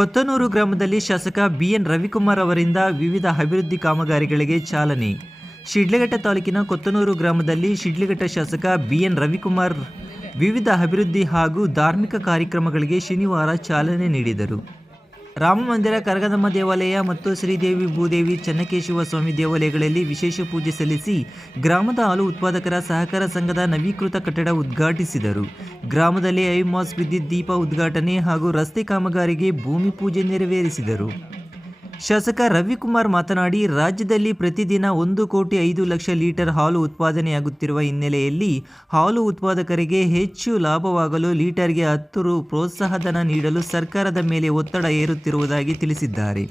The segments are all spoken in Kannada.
ಕೊತ್ತನೂರು ಗ್ರಾಮದಲ್ಲಿ ಶಾಸಕ ಬಿಎನ್ ರವಿಕುಮಾರ್ ಅವರಿಂದ ವಿವಿಧ ಅಭಿವೃದ್ಧಿ ಕಾಮಗಾರಿಗಳಿಗೆ ಚಾಲನೆ. ಶಿಡ್ಲಘಟ್ಟ ತಾಲೂಕಿನ ಕೊತ್ತನೂರು ಗ್ರಾಮದಲ್ಲಿ ಶಿಡ್ಲಘಟ್ಟ ಶಾಸಕ ಬಿಎನ್ ರವಿಕುಮಾರ್ ವಿವಿಧ ಅಭಿವೃದ್ಧಿ ಹಾಗೂ ಧಾರ್ಮಿಕ ಕಾರ್ಯಕ್ರಮಗಳಿಗೆ ಶನಿವಾರ ಚಾಲನೆ ನೀಡಿದರು. ರಾಮಮಂದಿರ, ಕರಗದಮ್ಮ ದೇವಾಲಯ ಮತ್ತು ಶ್ರೀದೇವಿ ಭೂದೇವಿ ಚೆನ್ನಕೇಶವ ಸ್ವಾಮಿ ದೇವಾಲಯಗಳಲ್ಲಿ ವಿಶೇಷ ಪೂಜೆ ಸಲ್ಲಿಸಿ ಗ್ರಾಮದ ಹಾಲು ಉತ್ಪಾದಕರ ಸಹಕಾರ ಸಂಘದ ನವೀಕೃತ ಕಟ್ಟಡ ಉದ್ಘಾಟಿಸಿದರು. ಗ್ರಾಮದಲ್ಲಿ ಐಮಾಸ್ ವಿದ್ಯುತ್ ದೀಪ ಉದ್ಘಾಟನೆ ಹಾಗೂ ರಸ್ತೆ ಕಾಮಗಾರಿಗೆ ಭೂಮಿ ಪೂಜೆ ನೆರವೇರಿಸಿದರು. ಶಾಸಕ ರವಿಕುಮಾರ್ ಮಾತನಾಡಿ, ರಾಜ್ಯದಲ್ಲಿ ಪ್ರತಿದಿನ 1,05,00,000 ಲೀಟರ್ ಹಾಲು ಉತ್ಪಾದನೆಯಾಗುತ್ತಿರುವ ಹಿನ್ನೆಲೆಯಲ್ಲಿ ಹಾಲು ಉತ್ಪಾದಕರಿಗೆ ಹೆಚ್ಚು ಲಾಭವಾಗಲು ಲೀಟರ್ಗೆ 10 ರು ಪ್ರೋತ್ಸಾಹಧನ ನೀಡಲು ಸರ್ಕಾರದ ಮೇಲೆ ಒತ್ತಡ ಹೇರುತ್ತಿರುವುದಾಗಿ ತಿಳಿಸಿದ್ದಾರೆ.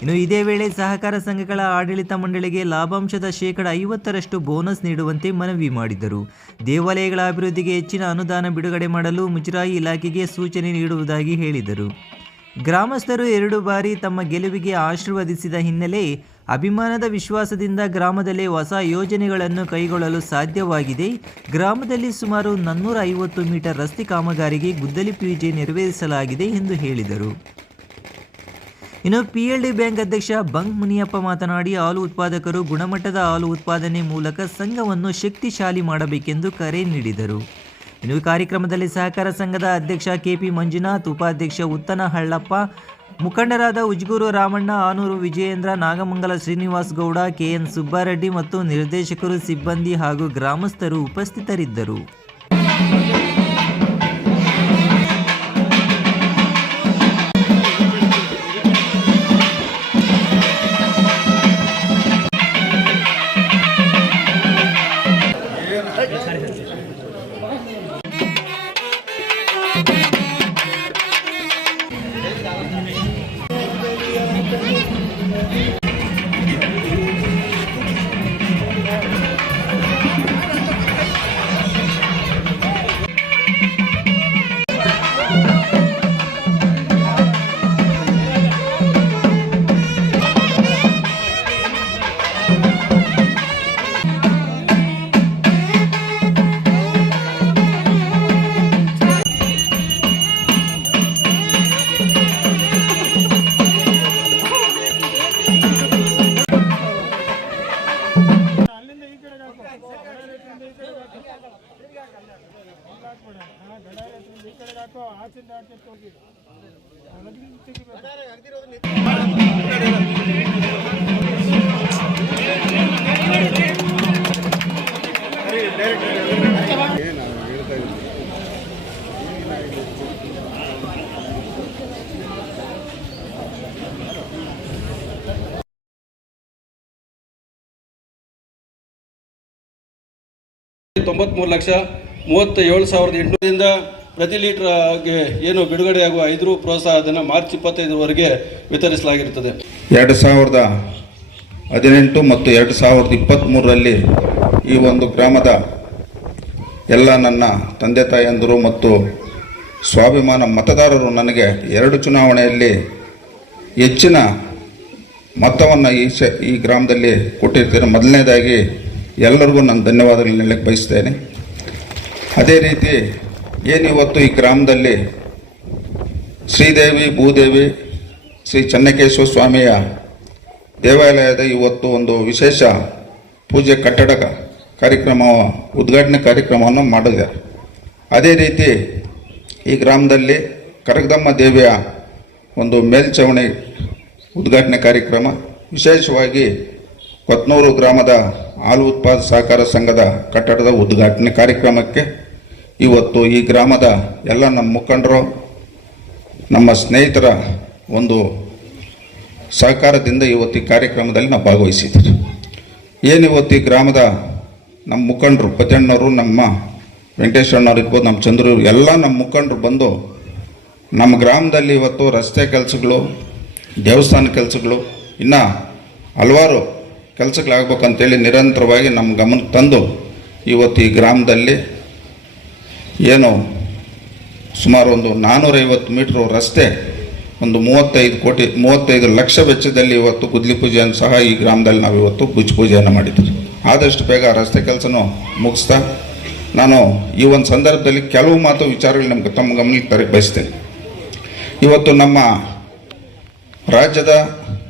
ಇನ್ನು ಇದೇ ವೇಳೆ ಸಹಕಾರ ಸಂಘಗಳ ಆಡಳಿತ ಮಂಡಳಿಗೆ ಲಾಭಾಂಶದ ಶೇಕಡ 50ರಷ್ಟು ಬೋನಸ್ ನೀಡುವಂತೆ ಮನವಿ ಮಾಡಿದರು. ದೇವಾಲಯಗಳ ಅಭಿವೃದ್ಧಿಗೆ ಹೆಚ್ಚಿನ ಅನುದಾನ ಬಿಡುಗಡೆ ಮಾಡಲು ಮುಜರಾಯಿ ಇಲಾಖೆಗೆ ಸೂಚನೆ ನೀಡುವುದಾಗಿ ಹೇಳಿದರು. ಗ್ರಾಮಸ್ಥರು 2 ಬಾರಿ ತಮ್ಮ ಗೆಲುವಿಗೆ ಆಶೀರ್ವದಿಸಿದ ಹಿನ್ನೆಲೆ ಅಭಿಮಾನದ ವಿಶ್ವಾಸದಿಂದ ಗ್ರಾಮದಲ್ಲಿ ಹೊಸ ಯೋಜನೆಗಳನ್ನು ಕೈಗೊಳ್ಳಲು ಸಾಧ್ಯವಾಗಿದೆ. ಗ್ರಾಮದಲ್ಲಿ ಸುಮಾರು 450 ಮೀಟರ್ ರಸ್ತೆ ಕಾಮಗಾರಿಗೆ ಗುದ್ದಲಿ ಪೂಜೆ ನೆರವೇರಿಸಲಾಗಿದೆ ಎಂದು ಹೇಳಿದರು. ಇನ್ನು PLD ಬ್ಯಾಂಕ್ ಅಧ್ಯಕ್ಷ ಬಂಕ್ ಮುನಿಯಪ್ಪ ಮಾತನಾಡಿ, ಹಾಲು ಉತ್ಪಾದಕರು ಗುಣಮಟ್ಟದ ಹಾಲು ಉತ್ಪಾದನೆ ಮೂಲಕ ಸಂಘವನ್ನು ಶಕ್ತಿಶಾಲಿ ಮಾಡಬೇಕೆಂದು ಕರೆ ನೀಡಿದರು. ಇನ್ನು ಕಾರ್ಯಕ್ರಮದಲ್ಲಿ ಸಹಕಾರ ಸಂಘದ ಅಧ್ಯಕ್ಷ KP ಮಂಜುನಾಥ್, ಉಪಾಧ್ಯಕ್ಷ ಉತ್ತನ ಹಳ್ಳಪ್ಪ, ಮುಖಂಡರಾದ ಉಜ್ಗೂರು ರಾಮಣ್ಣ, ಆನೂರು ವಿಜಯೇಂದ್ರ, ನಾಗಮಂಗಲ ಶ್ರೀನಿವಾಸ್ ಗೌಡ, KN ಸುಬ್ಬಾರೆಡ್ಡಿ ಮತ್ತು ನಿರ್ದೇಶಕರು, ಸಿಬ್ಬಂದಿ ಹಾಗೂ ಗ್ರಾಮಸ್ಥರು ಉಪಸ್ಥಿತರಿದ್ದರು. $93,37,800ರಿಂದ ಪ್ರತಿ ಲೀಟರ್ಗೆ ಏನು ಬಿಡುಗಡೆಯಾಗುವ 5 ರು ಪ್ರೋತ್ಸಾಹಧನ ಮಾರ್ಚ್ 25ರವರೆಗೆ ವಿತರಿಸಲಾಗಿರುತ್ತದೆ. 2018 ಮತ್ತು 2023ರಲ್ಲಿ ಈ ಒಂದು ಗ್ರಾಮದ ಎಲ್ಲ ನನ್ನ ತಂದೆ ತಾಯಂದಿರು ಮತ್ತು ಸ್ವಾಭಿಮಾನ ಮತದಾರರು ನನಗೆ 2 ಚುನಾವಣೆಯಲ್ಲಿ ಹೆಚ್ಚಿನ ಮತವನ್ನು ಈ ಗ್ರಾಮದಲ್ಲಿ ಕೊಟ್ಟಿರ್ತಾರೆ. ಮೊದಲನೇದಾಗಿ ಎಲ್ಲರಿಗೂ ನಾನು ಧನ್ಯವಾದಗಳು ಹೇಳಕ್ಕೆ ಬಯಸ್ತೇನೆ. ಅದೇ ರೀತಿ ಏನಿವತ್ತು ಈ ಗ್ರಾಮದಲ್ಲಿ ಶ್ರೀದೇವಿ ಭೂದೇವಿ ಶ್ರೀ ಚೆನ್ನಕೇಶವ ಸ್ವಾಮಿಯ ದೇವಾಲಯದ ಇವತ್ತು ಒಂದು ವಿಶೇಷ ಪೂಜೆ ಕಟ್ಟಡ ಕಾರ್ಯಕ್ರಮ ಉದ್ಘಾಟನೆ ಕಾರ್ಯಕ್ರಮವನ್ನು ಮಾಡಿದ್ದಾರೆ. ಅದೇ ರೀತಿ ಈ ಗ್ರಾಮದಲ್ಲಿ ಕರಗದಮ್ಮ ದೇವಿಯ ಒಂದು ಮೇಲ್ಛಾವಣಿ ಉದ್ಘಾಟನೆ ಕಾರ್ಯಕ್ರಮ, ವಿಶೇಷವಾಗಿ ಕೊತ್ತನೂರು ಗ್ರಾಮದ ಹಾಲು ಉತ್ಪಾದಕ ಸಹಕಾರ ಸಂಘದ ಕಟ್ಟಡದ ಉದ್ಘಾಟನೆ ಕಾರ್ಯಕ್ರಮಕ್ಕೆ ಇವತ್ತು ಈ ಗ್ರಾಮದ ಎಲ್ಲ ನಮ್ಮ ಮುಖಂಡರು, ನಮ್ಮ ಸ್ನೇಹಿತರ ಒಂದು ಸಹಕಾರದಿಂದ ಇವತ್ತು ಈ ಕಾರ್ಯಕ್ರಮದಲ್ಲಿ ನಾವು ಭಾಗವಹಿಸಿದ್ದೀವಿ. ಏನಿವತ್ತು ಈ ಗ್ರಾಮದ ನಮ್ಮ ಮುಖಂಡರು ಪತಣ್ಣವರು, ನಮ್ಮ ವೆಂಕಟೇಶ್ವರನವ್ರು ಇರ್ಬೋದು, ನಮ್ಮ ಚಂದ್ರು, ಎಲ್ಲ ನಮ್ಮ ಮುಖಂಡರು ಬಂದು ನಮ್ಮ ಗ್ರಾಮದಲ್ಲಿ ಇವತ್ತು ರಸ್ತೆ ಕೆಲಸಗಳು, ದೇವಸ್ಥಾನ ಕೆಲಸಗಳು, ಇನ್ನು ಹಲವಾರು ಕೆಲಸಗಳಾಗಬೇಕಂತೇಳಿ ನಿರಂತರವಾಗಿ ನಮ್ಮ ಗಮನಕ್ಕೆ ತಂದು ಇವತ್ತು ಈ ಗ್ರಾಮದಲ್ಲಿ ಏನು ಸುಮಾರು ಒಂದು 450 ಮೀಟರ್ ರಸ್ತೆ, ಒಂದು 35 ಲಕ್ಷ ವೆಚ್ಚದಲ್ಲಿ ಇವತ್ತು ಗುದ್ದಲಿ ಪೂಜೆಯನ್ನು ಸಹ ಈ ಗ್ರಾಮದಲ್ಲಿ ನಾವು ಇವತ್ತು ಗುಜ್ಜು ಪೂಜೆಯನ್ನು ಮಾಡಿದ್ದೀವಿ. ಆದಷ್ಟು ಬೇಗ ರಸ್ತೆ ಕೆಲಸನೂ ಮುಗಿಸ್ತಾ ನಾನು ಈ ಒಂದು ಸಂದರ್ಭದಲ್ಲಿ ಕೆಲವು ವಿಚಾರಗಳು ತಮ್ಮ ಗಮನಕ್ಕೆ ತರಕ್ಕೆ ಬಯಸ್ತೇನೆ. ಇವತ್ತು ನಮ್ಮ ರಾಜ್ಯದ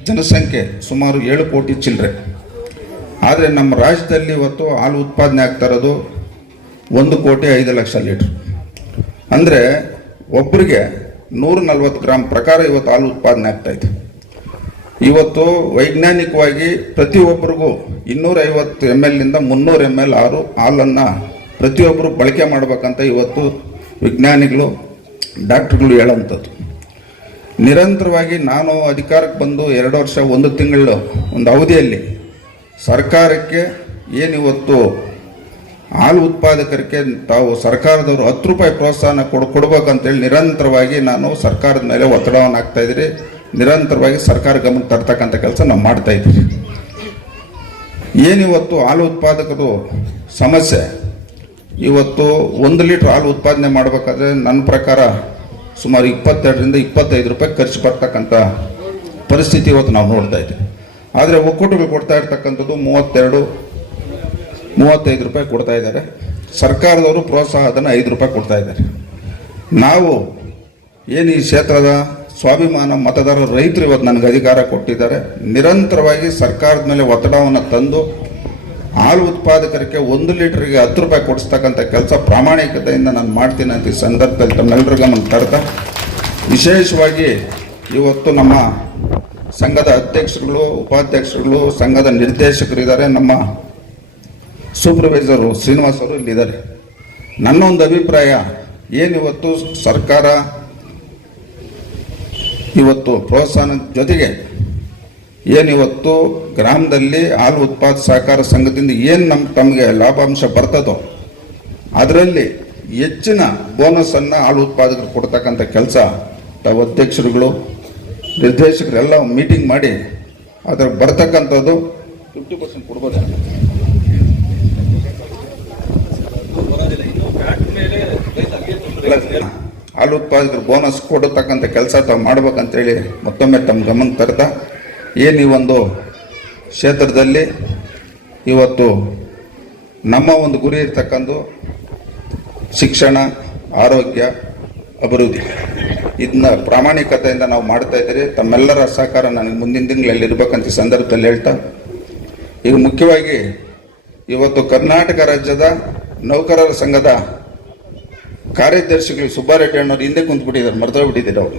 ಜನಸಂಖ್ಯೆ ಸುಮಾರು 7 ಕೋಟಿ ಚಿಲ್ಲರೆ. ಆದರೆ ನಮ್ಮ ರಾಜ್ಯದಲ್ಲಿ ಇವತ್ತು ಹಾಲು ಉತ್ಪಾದನೆ ಆಗ್ತಾ ಇರೋದು 1,05,00,000 ಲೀಟ್ರ್. ಅಂದರೆ ಒಬ್ಬರಿಗೆ 140 ಗ್ರಾಮ್ ಪ್ರಕಾರ ಇವತ್ತು ಹಾಲು ಉತ್ಪಾದನೆ ಆಗ್ತಾಯಿದೆ. ಇವತ್ತು ವೈಜ್ಞಾನಿಕವಾಗಿ ಪ್ರತಿಯೊಬ್ಬರಿಗೂ 250 ml 300 ml ಹಾಲನ್ನು ಪ್ರತಿಯೊಬ್ಬರು ಬಳಕೆ ಮಾಡಬೇಕಂತ ಇವತ್ತು ವಿಜ್ಞಾನಿಗಳು ಡಾಕ್ಟ್ರುಗಳು ಹೇಳೋಂಥದ್ದು. ನಿರಂತರವಾಗಿ ನಾನು ಅಧಿಕಾರಕ್ಕೆ ಬಂದು 2 ವರ್ಷ 1 ತಿಂಗಳು ಒಂದು ಅವಧಿಯಲ್ಲಿ ಸರ್ಕಾರಕ್ಕೆ ಏನಿವತ್ತು ಹಾಲು ಉತ್ಪಾದಕರಿಗೆ ತಾವು ಸರ್ಕಾರದವರು 10 ರೂಪಾಯಿ ಪ್ರೋತ್ಸಾಹನ ಕೊಡ್ಬೇಕಂತೇಳಿ ನಿರಂತರವಾಗಿ ನಾನು ಸರ್ಕಾರದ ಮೇಲೆ ಒತ್ತಡವನ್ನು ಹಾಕ್ತಾಯಿದ್ದೀರಿ. ನಿರಂತರವಾಗಿ ಸರ್ಕಾರ ಗಮನಕ್ಕೆ ತರ್ತಕ್ಕಂಥ ಕೆಲಸ ನಾವು ಮಾಡ್ತಾಯಿದ್ದೀರಿ. ಏನಿವತ್ತು ಹಾಲು ಉತ್ಪಾದಕರು ಸಮಸ್ಯೆ, ಇವತ್ತು 1 ಲೀಟ್ರ್ ಹಾಲು ಉತ್ಪಾದನೆ ಮಾಡಬೇಕಾದ್ರೆ ನನ್ನ ಪ್ರಕಾರ ಸುಮಾರು 22ರಿಂದ 25 ರೂಪಾಯಿ ಖರ್ಚು ಬರ್ತಕ್ಕಂಥ ಪರಿಸ್ಥಿತಿ ಇವತ್ತು ನಾವು ನೋಡ್ತಾ ಇದ್ದೀವಿ. ಆದರೆ ಒಕ್ಕೂಟಗಳು ಕೊಡ್ತಾ ಇರ್ತಕ್ಕಂಥದ್ದು 32-35 ರೂಪಾಯಿ ಕೊಡ್ತಾ ಇದ್ದಾರೆ. ಸರ್ಕಾರದವರು ಪ್ರೋತ್ಸಾಹಧನ 5 ರೂಪಾಯಿ ಕೊಡ್ತಾ ಇದ್ದಾರೆ. ನಾವು ಏನು ಈ ಕ್ಷೇತ್ರದ ಸ್ವಾಭಿಮಾನ ಮತದಾರರು ರೈತರು ಇವತ್ತು ನನಗೆ ಅಧಿಕಾರ ಕೊಟ್ಟಿದ್ದಾರೆ. ನಿರಂತರವಾಗಿ ಸರ್ಕಾರದ ಮೇಲೆ ಒತ್ತಡವನ್ನು ತಂದು ಹಾಲು ಉತ್ಪಾದಕರಿಗೆ 1 ಲೀಟ್ರಿಗೆ 10 ರೂಪಾಯಿ ಕೊಡಿಸ್ತಕ್ಕಂಥ ಕೆಲಸ ಪ್ರಾಮಾಣಿಕತೆಯಿಂದ ನಾನು ಮಾಡ್ತೀನಿ ಅಂತ ಈ ಸಂದರ್ಭದಲ್ಲಿ ತಮ್ಮೆಲ್ಲರಿಗೂ ನಾನು ತರ್ತಾ, ವಿಶೇಷವಾಗಿ ಇವತ್ತು ನಮ್ಮ ಸಂಘದ ಅಧ್ಯಕ್ಷರುಗಳು, ಉಪಾಧ್ಯಕ್ಷರುಗಳು, ಸಂಘದ ನಿರ್ದೇಶಕರಿದ್ದಾರೆ, ನಮ್ಮ ಸೂಪರ್ವೈಸರು ಶ್ರೀನಿವಾಸ್ ಅವರು ಇಲ್ಲಿದ್ದಾರೆ. ನನ್ನೊಂದು ಅಭಿಪ್ರಾಯ ಏನಿವತ್ತು ಸರ್ಕಾರ ಇವತ್ತು ಪ್ರೋತ್ಸಾಹನ ಜೊತೆಗೆ ಏನಿವತ್ತು ಗ್ರಾಮದಲ್ಲಿ ಹಾಲು ಉತ್ಪಾದಕ ಸಹಕಾರ ಸಂಘದಿಂದ ಏನು ತಮಗೆ ಲಾಭಾಂಶ ಬರ್ತದೋ ಅದರಲ್ಲಿ ಹೆಚ್ಚಿನ ಬೋನಸನ್ನು ಹಾಲು ಉತ್ಪಾದಕರು ಕೊಡ್ತಕ್ಕಂಥ ಕೆಲಸ ತಾವು ಅಧ್ಯಕ್ಷರುಗಳು ನಿರ್ದೇಶಕರೆಲ್ಲ ಮೀಟಿಂಗ್ ಮಾಡಿ ಅದರ ಬರ್ತಕ್ಕಂಥದ್ದು 50% ಕೊಡ್ಬೋದು. ಹಾಲು ಉತ್ಪಾದಕರು ಬೋನಸ್ ಕೊಡತಕ್ಕಂಥ ಕೆಲಸ ತಾವು ಮಾಡ್ಬೇಕಂತೇಳಿ ಮತ್ತೊಮ್ಮೆ ತಮ್ಮ ಗಮನ ತರ್ತಾ, ಏನು ಈ ಒಂದು ಕ್ಷೇತ್ರದಲ್ಲಿ ಇವತ್ತು ನಮ್ಮ ಒಂದು ಗುರಿ ಇರ್ತಕ್ಕಂಥ ಶಿಕ್ಷಣ, ಆರೋಗ್ಯ, ಅಭಿವೃದ್ಧಿ, ಇದನ್ನ ಪ್ರಾಮಾಣಿಕತೆಯಿಂದ ನಾವು ಮಾಡ್ತಾ ಇದ್ದೀರಿ. ತಮ್ಮೆಲ್ಲರ ಸಹಕಾರ ನನಗೆ ಮುಂದಿನ ತಿಂಗಳಲ್ಲಿ ಇರಬೇಕಂತ ಈ ಸಂದರ್ಭದಲ್ಲಿ ಹೇಳ್ತಾ, ಈಗ ಮುಖ್ಯವಾಗಿ ಇವತ್ತು ಕರ್ನಾಟಕ ರಾಜ್ಯದ ನೌಕರರ ಸಂಘದ ಕಾರ್ಯದರ್ಶಿಗಳು ಸುಬ್ಬಾರೆಡ್ಡಿ ಅಣ್ಣವ್ರು ಹಿಂದೆ ಕುಂತ್ಬಿಟ್ಟಿದ್ದಾರೆ, ಮರ್ತೋಗ್ಬಿಟ್ಟಿದ್ದಾರೆ ಅವರು.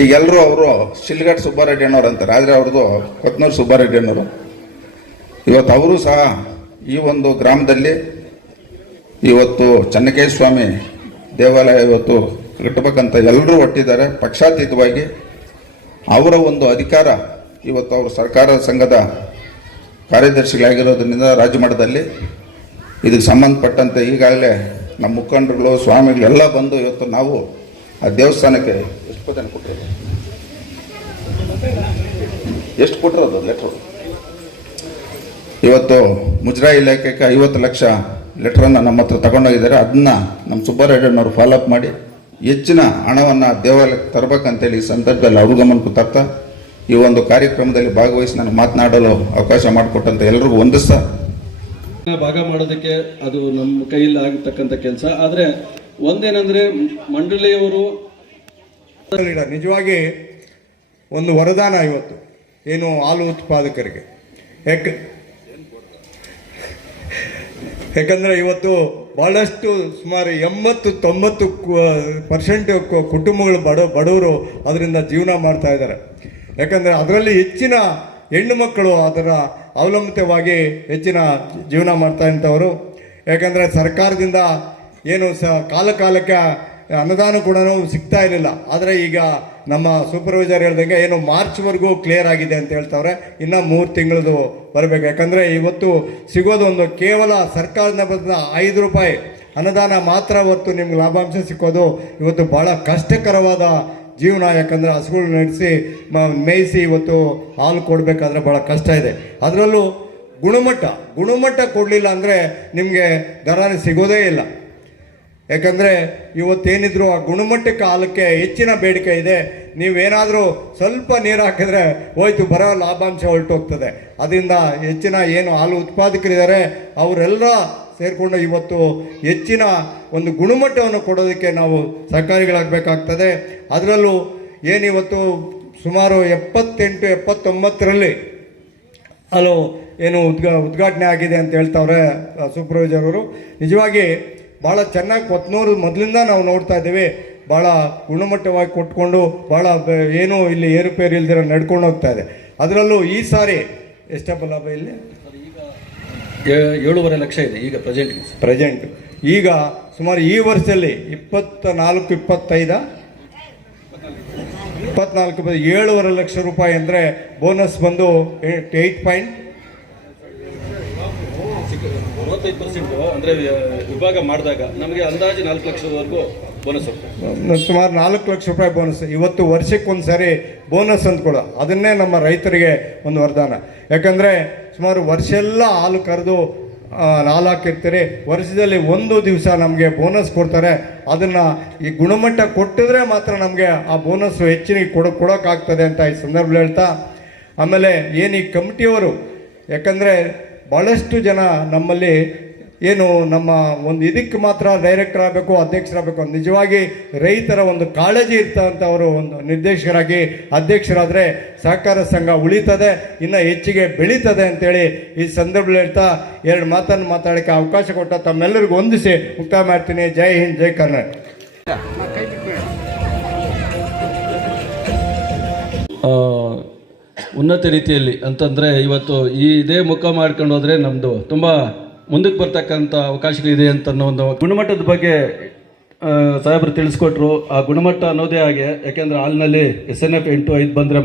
ಈಗ ಎಲ್ಲರೂ ಅವರು ಶಿಲ್ಘಾಟ್ ಸುಬ್ಬಾರೆಡ್ಡಿ ಅಣ್ಣವ್ರು ಅಂತಾರೆ, ಆದರೆ ಅವ್ರದ್ದು ಕೊತ್ನೂರು ಸುಬ್ಬಾರೆಡ್ಡಿ ಅಣ್ಣವರು. ಇವತ್ತು ಅವರು ಸಹ ಈ ಒಂದು ಗ್ರಾಮದಲ್ಲಿ ಇವತ್ತು ಚೆನ್ನಕೇಶ್ವರ ಸ್ವಾಮಿ ದೇವಾಲಯ ಇವತ್ತು ಕಟ್ಟಬೇಕಂತ ಎಲ್ಲರೂ ಒಟ್ಟಿದ್ದಾರೆ. ಪಕ್ಷಾತೀತವಾಗಿ ಅವರ ಒಂದು ಅಧಿಕಾರ ಇವತ್ತು ಅವರು ಸರ್ಕಾರ ಸಂಘದ ಕಾರ್ಯದರ್ಶಿಗಳಾಗಿರೋದ್ರಿಂದ ರಾಜ್ಯ ಮಟ್ಟದಲ್ಲಿ ಇದಕ್ಕೆ ಸಂಬಂಧಪಟ್ಟಂತೆ ಈಗಾಗಲೇ ನಮ್ಮ ಮುಖಂಡರುಗಳು, ಸ್ವಾಮಿಗಳು ಎಲ್ಲ ಬಂದು ಇವತ್ತು ನಾವು ಆ ದೇವಸ್ಥಾನಕ್ಕೆ ಎಷ್ಟು ಪದನ ಕೊಟ್ಟಿರೋದು, ಎಷ್ಟು ಕೊಟ್ಟಿರೋದು ಲೆಟ್ರು, ಇವತ್ತು ಮುಜರಾಯಿ ಇಲಾಖೆಗೆ 50 ಲಕ್ಷ ಲೆಟ್ರನ್ನು ನಮ್ಮ ಹತ್ರ ತಗೊಂಡೋಗಿದ್ದಾರೆ. ಅದನ್ನ ನಮ್ಮ ಸುಬ್ಬಾರೆಡ್ಡಿಯವರು ಫಾಲೋಅಪ್ ಮಾಡಿ ಹೆಚ್ಚಿನ ಹಣವನ್ನು ದೇವಾಲಯಕ್ಕೆ ತರಬೇಕಂತೇಳಿ ಈ ಸಂದರ್ಭದಲ್ಲಿ ಅವ್ರ ಗಮನಕ್ಕೂ ತರ್ತಾ ಈ ಒಂದು ಕಾರ್ಯಕ್ರಮದಲ್ಲಿ ಭಾಗವಹಿಸಿ ನಾನು ಮಾತನಾಡಲು ಅವಕಾಶ ಮಾಡಿಕೊಟ್ಟಂತ ಎಲ್ಲರಿಗೂ ವಂದಿಸ್ತಾ, ಭಾಗ ಮಾಡೋದಕ್ಕೆ ಅದು ನಮ್ಮ ಕೈಯಲ್ಲಿ ಆಗತಕ್ಕಂಥ ಕೆಲಸ. ಆದರೆ ಒಂದೇನಂದ್ರೆ ಮಂಡಳಿಯವರು ನಿಜವಾಗಿ ಒಂದು ವರದಾನ ಇವತ್ತು ಏನು ಹಾಲು ಉತ್ಪಾದಕರಿಗೆ. ಯಾಕಂದರೆ ಇವತ್ತು ಭಾಳಷ್ಟು ಸುಮಾರು 80-90% ಕುಟುಂಬಗಳು ಬಡವರು ಅದರಿಂದ ಜೀವನ ಮಾಡ್ತಾ ಇದ್ದಾರೆ. ಯಾಕಂದರೆ ಅದರಲ್ಲಿ ಹೆಚ್ಚಿನ ಹೆಣ್ಣು ಮಕ್ಕಳು ಅದರ ಅವಲಂಬಿತವಾಗಿ ಹೆಚ್ಚಿನ ಜೀವನ ಮಾಡ್ತಾ ಇದ್ದವರು. ಯಾಕಂದರೆ ಸರ್ಕಾರದಿಂದ ಏನು ಕಾಲಕ್ಕೆ ಅನುದಾನ ಕೂಡ ಸಿಗ್ತಾ ಇರಲಿಲ್ಲ. ಆದರೆ ಈಗ ನಮ್ಮ ಸೂಪರ್ವೈಸರ್ ಹೇಳ್ದಂಗೆ ಏನು ಮಾರ್ಚ್ವರೆಗೂ ಕ್ಲಿಯರ್ ಆಗಿದೆ ಅಂತ ಹೇಳ್ತಾವ್ರೆ. ಇನ್ನು 3 ತಿಂಗಳದು ಬರಬೇಕು. ಯಾಕಂದರೆ ಇವತ್ತು ಸಿಗೋದೊಂದು ಕೇವಲ ಸರ್ಕಾರದಿಂದ ಬಂದ 5 ರೂಪಾಯಿ ಅನುದಾನ ಮಾತ್ರ ಹೊತ್ತು ನಿಮ್ಗೆ ಲಾಭಾಂಶ ಸಿಕ್ಕೋದು ಇವತ್ತು ಭಾಳ ಕಷ್ಟಕರವಾದ ಜೀವನ. ಯಾಕಂದರೆ ಹಸುಗಳು ನಡೆಸಿ ಮೇಯಿಸಿ ಇವತ್ತು ಹಾಲು ಕೊಡಬೇಕಾದ್ರೆ ಭಾಳ ಕಷ್ಟ ಇದೆ. ಅದರಲ್ಲೂ ಗುಣಮಟ್ಟ ಕೊಡಲಿಲ್ಲ ಅಂದರೆ ನಿಮಗೆ ದರ ಸಿಗೋದೇ ಇಲ್ಲ. ಯಾಕಂದರೆ ಇವತ್ತೇನಿದ್ರು ಆ ಗುಣಮಟ್ಟಕ್ಕೆ ಹಾಲಕ್ಕೆ ಹೆಚ್ಚಿನ ಬೇಡಿಕೆ ಇದೆ. ನೀವೇನಾದರೂ ಸ್ವಲ್ಪ ನೀರು ಹಾಕಿದ್ರೆ ಹೋಯ್ತು, ಬರೋ ಲಾಭಾಂಶ ಹೊರಟೋಗ್ತದೆ. ಅದರಿಂದ ಹೆಚ್ಚಿನ ಏನು ಹಾಲು ಉತ್ಪಾದಕರಿದ್ದಾರೆ ಅವರೆಲ್ಲ ಸೇರಿಕೊಂಡು ಇವತ್ತು ಹೆಚ್ಚಿನ ಒಂದು ಗುಣಮಟ್ಟವನ್ನು ಕೊಡೋದಕ್ಕೆ ನಾವು ಸಹಕಾರಿಗಳಾಗಬೇಕಾಗ್ತದೆ. ಅದರಲ್ಲೂ ಏನಿವತ್ತು ಸುಮಾರು 78-79ರಲ್ಲಿ ಅಲ್ಲೂ ಏನು ಉದ್ಘಾಟನೆ ಆಗಿದೆ ಅಂತ ಹೇಳ್ತಾವ್ರೆ ಸೂಪರ್ವೈಸರ್ ಅವರು. ನಿಜವಾಗಿ ಭಾಳ ಚೆನ್ನಾಗಿ ಕೊತ್ನೂರು ಮೊದಲಿಂದ ನಾವು ನೋಡ್ತಾ ಇದ್ದೀವಿ, ಭಾಳ ಗುಣಮಟ್ಟವಾಗಿ ಕೊಟ್ಕೊಂಡು ಭಾಳ ಏನೂ ಇಲ್ಲಿ ಏರುಪೇರು ಇಲ್ದಿರ ನಡ್ಕೊಂಡು ಹೋಗ್ತಾ ಇದೆ. ಅದರಲ್ಲೂ ಈ ಸಾರಿ ಎಷ್ಟಪ್ಪ ಲಾಭ ಇಲ್ಲಿ 7.5 ಲಕ್ಷ ಇದೆ ಈಗ ಪ್ರೆಸೆಂಟ್. ಈಗ ಸುಮಾರು ಈ ವರ್ಷದಲ್ಲಿ 24-25 7.5 ಲಕ್ಷ ರೂಪಾಯಿ ಅಂದರೆ ಬೋನಸ್ ಬಂದು 35% ಅಂದರೆ ವಿಭಾಗ ಮಾಡಿದಾಗ ನಮಗೆ ಅಂದಾಜು 4 ಲಕ್ಷದವರೆಗೂ ಬೋನಸ್ ಸುಮಾರು 4 ಲಕ್ಷ ರೂಪಾಯಿ ಬೋನಸ್. ಇವತ್ತು ವರ್ಷಕ್ಕೊಂದು ಸಾರಿ ಬೋನಸ್ ಅಂತ ಕೂಡ ಅದನ್ನೇ ನಮ್ಮ ರೈತರಿಗೆ ಒಂದು ವರದಾನ. ಯಾಕಂದರೆ ಸುಮಾರು ವರ್ಷ ಎಲ್ಲ ಹಾಲು ಕರೆದು ಹಾಲು ಹಾಕಿರ್ತೀರಿ, ವರ್ಷದಲ್ಲಿ ಒಂದು ದಿವಸ ನಮಗೆ ಬೋನಸ್ ಕೊಡ್ತಾರೆ. ಅದನ್ನು ಈ ಗುಣಮಟ್ಟ ಕೊಟ್ಟಿದ್ರೆ ಮಾತ್ರ ನಮಗೆ ಆ ಬೋನಸ್ಸು ಹೆಚ್ಚಿನ ಕೊಡೋಕ್ಕಾಗ್ತದೆ ಅಂತ ಈ ಸಂದರ್ಭದಲ್ಲಿ ಹೇಳ್ತಾ, ಆಮೇಲೆ ಏನು ಈ ಕಮಿಟಿಯವರು, ಯಾಕಂದರೆ ಭಾಳಷ್ಟು ಜನ ನಮ್ಮಲ್ಲಿ ಏನು ನಮ್ಮ ಒಂದು ಇದಕ್ಕೆ ಮಾತ್ರ ಡೈರೆಕ್ಟರ್ ಆಗಬೇಕು, ಅಧ್ಯಕ್ಷರಾಗಬೇಕು, ನಿಜವಾಗಿ ರೈತರ ಒಂದು ಕಾಳಜಿ ಇರ್ತಂಥವರು ಒಂದು ನಿರ್ದೇಶಕರಾಗಿ ಅಧ್ಯಕ್ಷರಾದರೆ ಸಹಕಾರ ಸಂಘ ಉಳಿತದೆ, ಇನ್ನು ಹೆಚ್ಚಿಗೆ ಬೆಳೀತದೆ ಅಂತೇಳಿ ಈ ಸಂದರ್ಭದಲ್ಲಿ ಹೇಳ್ತಾ 2 ಮಾತನ್ನು ಮಾತಾಡೋಕ್ಕೆ ಅವಕಾಶ ಕೊಟ್ಟ ತಮ್ಮೆಲ್ಲರಿಗೂ ಹೊಂದಿಸಿ ಮುಕ್ತಾಯ ಮಾಡ್ತೀನಿ. ಜೈ ಹಿಂದ್, ಜೈ ಕರ್ನಾಟಕ. ಉನ್ನತ ರೀತಿಯಲ್ಲಿ ಅಂತಂದರೆ ಇವತ್ತು ಇದೇ ಮುಖ ಮಾಡ್ಕೊಂಡು ಹೋದರೆ ನಮ್ಮದು ತುಂಬ ಮುಂದಕ್ಕೆ ಬರ್ತಕ್ಕಂಥ ಅವಕಾಶಗಳಿದೆ ಅಂತ ಅನ್ನೋ ಒಂದು ಗುಣಮಟ್ಟದ ಬಗ್ಗೆ ಸಾಹೇಬರು ತಿಳಿಸ್ಕೊಟ್ರು. ಆ ಗುಣಮಟ್ಟ ಅನ್ನೋದೇ ಹಾಗೆ, ಯಾಕೆಂದರೆ ಹಾಲಿನಲ್ಲಿ SNF 8.5 ಬಂದರೆ